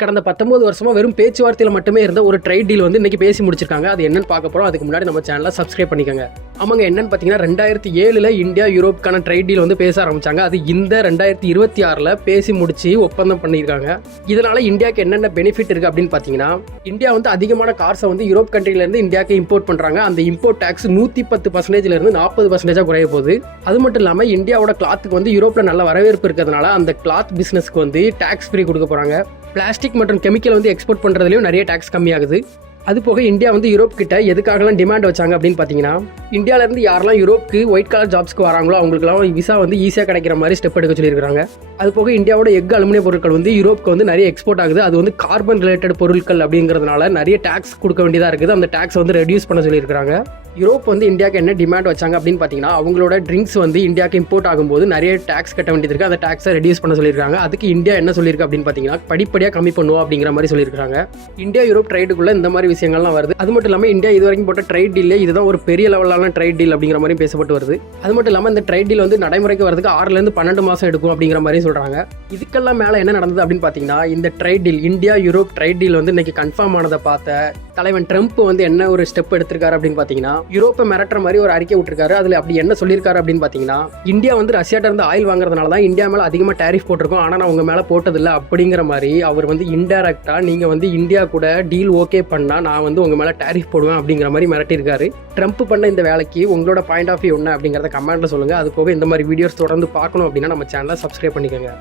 கடந்த 19 வருஷமா வெறும் பேச்சுவார்த்தையில மட்டுமே இருந்த ஒரு ட்ரேட் டீல் வந்து இன்னைக்கு பேசி முடிச்சிருக்காங்க. அது என்னன்னு பார்க்க போறோம். அதுக்கு முன்னாடி நம்ம சேனலை சப்ஸ்கிரைப் பண்ணிக்கோங்க. ஆமாங்க, என்னன்னு பார்த்தீங்கன்னா 2007ல் இந்தியா யூரோப்கான ட்ரேட் டீல் வந்து பேச ஆரம்பிச்சாங்க. அது இந்த 2026ல் பேசி முடிச்சு ஒப்பந்தம் பண்ணியிருக்காங்க. இதனால இந்தியாவுக்கு என்னென்ன பெனிஃபிட் இருக்கு அப்படின்னு பார்த்தீங்கன்னா, இந்தியா வந்து அதிகமான கார்ஸை வந்து யூரோப் கண்ட்ரிலேருந்து இந்தியாவுக்கு இம்போர்ட் பண்றாங்க. அந்த இம்போர்ட் டேக்ஸ் 110% இருந்து 40% குறைய போகுது. அது மட்டும் இல்லாமல் இந்தியாவோட கிளாத்துக்கு வந்து யூரோப்ல நல்ல வரவேற்பு இருக்கிறதுனால அந்த கிளாத் பிசினஸ்க்கு வந்து டாக்ஸ் ஃப்ரீ கொடுக்க போறாங்க. பிளாஸ்டிக் மற்றும் கெமிக்கல் வந்து எக்ஸ்போர்ட் பண்ணுறதுலையும் நிறைய டாக்ஸ் கம்மியாகுது. அது போக இந்தியா வந்து யூரோப் கிட்ட எதுக்காகலாம் டிமாண்ட் வச்சாங்க அப்படின்னு பார்த்தீங்கன்னா, இந்தியாவிலேருந்து யாரெல்லாம் யூரோப்க்கு ஒயிட் கலர் ஜாப்ஸ்க்கு வராங்களோ அவங்களுக்குலாம் விசா வந்து ஈஸியாக கிடைக்கிற மாதிரி ஸ்டெப் எடுக்க சொல்லியிருக்காங்க. அது போக இந்தியாவோட எஃகு அலுமினிய பொருட்கள் வந்து யூரோப்க்கு வந்து நிறைய எக்ஸ்போர்ட் ஆகுது. அது வந்து கார்பன் ரிலேட்டட் பொருட்கள் அப்படிங்கிறதுனால நிறைய டாக்ஸ் கொடுக்க வேண்டியதாக இருக்குது. அந்த டாக்ஸ் வந்து ரெடியூஸ் பண்ண சொல்லியிருக்காங்க. யூரோப் வந்து இந்தியாவுக்கு என்ன டிமாண்ட் வச்சாங்க அப்படின்னு பார்த்தீங்கன்னா, அவங்களோட ட்ரிங்க்ஸ் வந்து இந்தியாவுக்கு இம்போர்ட் ஆகும்போது நிறைய டாக்ஸ் கட்ட வேண்டியது இருக்குது. அந்த டாக்ஸை ரெடியூஸ் பண்ண சொல்லியிருக்காங்க. அதுக்கு இந்தியா என்ன சொல்லியிருக்கு அப்படின்னு பார்த்தீங்கன்னா, படிப்படியாக கம்மி பண்ணுவோம் அப்படிங்கிற மாதிரி சொல்லியிருக்காங்க. இந்தியா யூரோப் ட்ரேடுக்குள்ள இந்த மாதிரி விஷயங்கள்லாம் வருது. அது மட்டும் இல்லாமல் இந்தியா இது வரைக்கும் போட்ட ட்ரேட் டீல் இதுதான் ஒரு பெரிய லெவலான ட்ரேட் டீல் அப்படிங்கிற மாதிரி பேசப்பட்டு வருது. அது மட்டும் இல்லாமல் இந்த ட்ரேட் டீல் வந்து நடைமுறைக்கு வரதுக்கு 6லேருந்து 12 மாதம் எடுக்கும் அப்படிங்கிற மாதிரி சொல்கிறாங்க. இதுக்கெல்லாம் மேலே என்ன நடந்தது அப்படின்னு பார்த்தீங்கன்னா, இந்த trade deal India Europe trade deal வந்து இன்னைக்கு கன்ஃபார்ம் ஆனதை பார்த்த தலைவன் ட்ரம்ப் வந்து என்ன ஒரு ஸ்டெப் எடுத்திருக்காரு அப்படின்னு பார்த்தீங்கன்னா, யூரோப்பை மிரட்டுற மாதிரி ஒரு அறிக்கை விட்டுருக்காரு. அதில் அப்படி என்ன சொல்லியிருக்காரு அப்படின்னு பார்த்தீங்கன்னா, இந்தியா வந்து ரஷ்யாட்ட இருந்து ஆயில் வாங்குறதுனால தான் இந்தியா மேலே அதிகமாக டேரிஃப் போட்டிருக்கோம், ஆனால் நான் உங்கள் மேலே போட்டதில்லை அப்படிங்கிற மாதிரி அவர் வந்து இன்டெரக்டாக நீங்கள் வந்து இந்தியா கூட டீல் ஓகே பண்ணால் நான் வந்து உங்கள் மேலே டேரிஃப் போடுவேன் அப்படிங்கிற மாதிரி மிரட்டியிருக்காரு. ட்ரம்ப் பண்ண இந்த வேலைக்கு உங்களோட பாயிண்ட் ஆஃப் வியூ என்ன அப்படிங்கிறத கமெண்ட்டில் சொல்லுங்கள். அது போக இந்த மாதிரி வீடியோஸ் தொடர்ந்து பார்க்கணும் அப்படின்னா நம்ம சேனலை சப்ஸ்கிரைப் பண்ணிக்கோங்க.